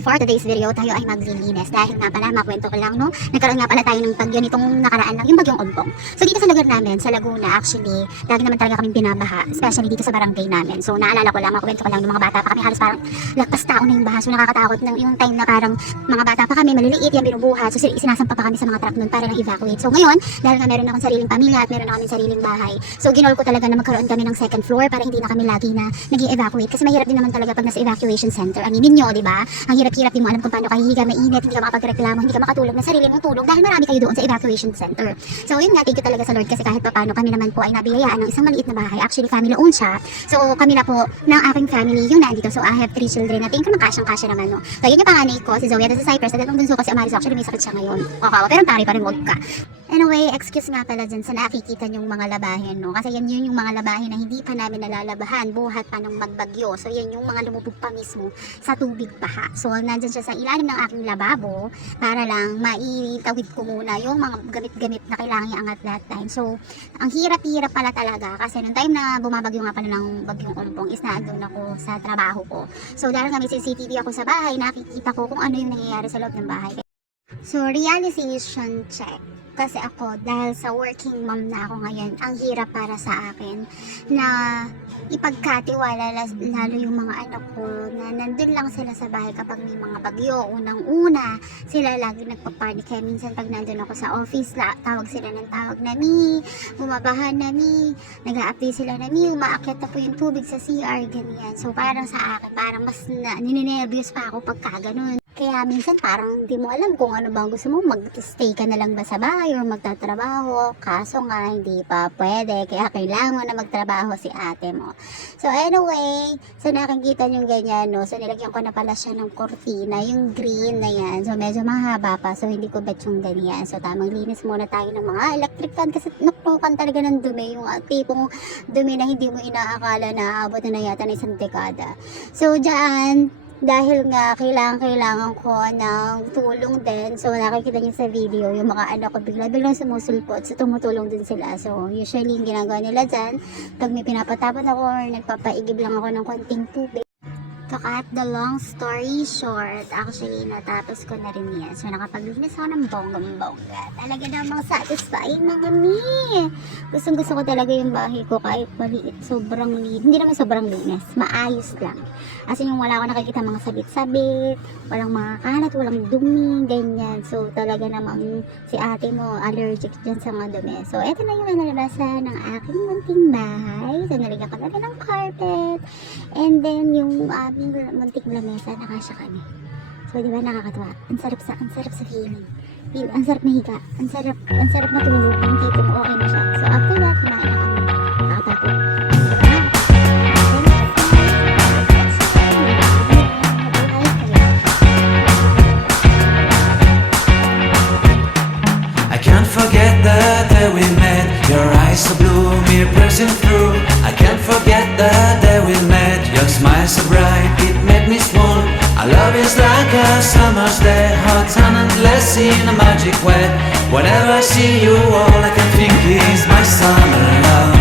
for today's video, tayo ay maglilinis. Dahil nga pala, makwento ko lang, no? Nagkaroon nga pala tayo ng bagyo nitong nakaraan lang, yung bagyong Ompong. So dito sa lugar namin, sa Laguna, actually, lagi naman talaga kaming binabaha, especially dito sa barangay namin. So naalala ko lang, makwento ko lang, yung mga bata pa kami, halos parang lagpas tao na yung baha. So nakakatakot ng yung time na parang mga bata pa kami, maliliit, yan binubuhat. So sinasampa pa kami sa mga truck nun para lang evacuate. So ngayon, dahil nga meron akong sariling pamilya at meron na kaming sariling bahay, so ginol ko talaga na magkaroon kami ng second floor para hindi na kami lagi na nag-evacuate. Kasi mahirap din naman talaga pag nasa evacuation center. Aminin nyo, di ba? Ang hirap-hirap, di mo alam kung paano kahihiga, mainit, hindi ka makapagreklamo, hindi ka makatulog na sarili mong tulog dahil marami kayo doon sa evacuation center. So yun nga, thank you talaga sa Lord kasi kahit pa paano kami naman po ay nabiyayaan ng isang maliit na bahay. Actually, family owned siya. So kami na po ng aking family yung nandito. So I have 3 children na tingin ko ng kasyang-kasya naman, no? So yun yung panganay ko, si Zoe at sa Cypress. At itong bunso ko si Amaris, actually may sakit siya ngayon. Kakawa, pero tari pa rin, wag ka. Anyway, excuse nga pala dyan sa nakikita yung mga labahin, no? Kasi yan yun yung mga labahin na hindi pa namin nalalabahan buhat pa ng magbagyo. So yan yung mga lumubog pa mismo sa tubig baha. So nandyan siya sa ilalim ng aking lababo para lang maitawid ko muna yung mga gamit-gamit na kailangan iangat that time. So ang hirap-hirap pala talaga kasi nung time na bumabagyo nga pala ng bagyong Ompong is naandun ako sa trabaho ko. So dahil nga may CCTV ako sa bahay, nakikita ko kung ano yung nangyayari sa loob ng bahay. So realization check. Kasi ako, dahil sa working mom na ako ngayon, ang hirap para sa akin na ipagkatiwala lalo yung mga anak ko na nandun lang sila sa bahay kapag may mga bagyo. Unang-una, sila lagi nagpapanik. Kaya minsan pag nandun ako sa office, tawag sila ng tawag na Mi, bumabahan na Mi, nag-a-update sila na Mi, umaakyat na po yung tubig sa CR, ganyan. So parang sa akin, parang mas ninenervyos pa ako pagka ganun. Kaya minsan parang di mo alam kung ano bang gusto mo, mag-stay ka na lang ba sa bahay or magtatrabaho. Kaso nga hindi pa pwede, kaya kailangan mo na magtrabaho si ate mo. So anyway, so nakikita nyo ganyan, no? So nilagyan ko na pala siya ng kortina, yung green na yan. So medyo mahaba pa, so hindi ko bet yung ganyan. So tamang linis muna tayo ng mga electric fan kasi nuknukan talaga ng dumi. Yung tipong dumi na hindi mo inaakala na aabot na yata ng isang dekada. So dyan, dahil nga kailangan ko ng tulong din. So nakikita niyo sa video yung mga anak ko biglang sumusulpot, so tumutulong din sila. So usually yung ginagawa nila dyan, pag may pinapatapon ako or nagpapaigib lang ako ng konting tubig. To cut the long story short, actually natapos ko na rin yan. So nakapaglinis ako ng bonggang-bongga. Talaga namang satisfying mga mi. Gusto ko talaga yung bahay ko kahit maliit. Sobrang linis. Hindi naman sobrang linis. Maayos lang. As in yung wala ko nakikita mga sabit-sabit, walang mga kalat, walang dumi, ganyan. So talaga namang si ate mo allergic dyan sa mga dumi. So eto na yung nalabasan ng aking munting bahay. So nalagyan ko na rin ng carpet. And then yung muntik lamesa, nakasya kami. So, di ba nakakatawa? Ang sarap sa feeling. Ang sarap na higa. Ang sarap na tulog. Ang tipong okay na siya. So, after that, kumain na kami. Nakatapos. I can't forget the day we met. Your eyes so blue, me pressing through. I can't forget the day we met. Your smile so bright, it made me swoon. Our love is like a summer's day, hot and endless in a magic way. Whenever I see you, all I can think is my summer love.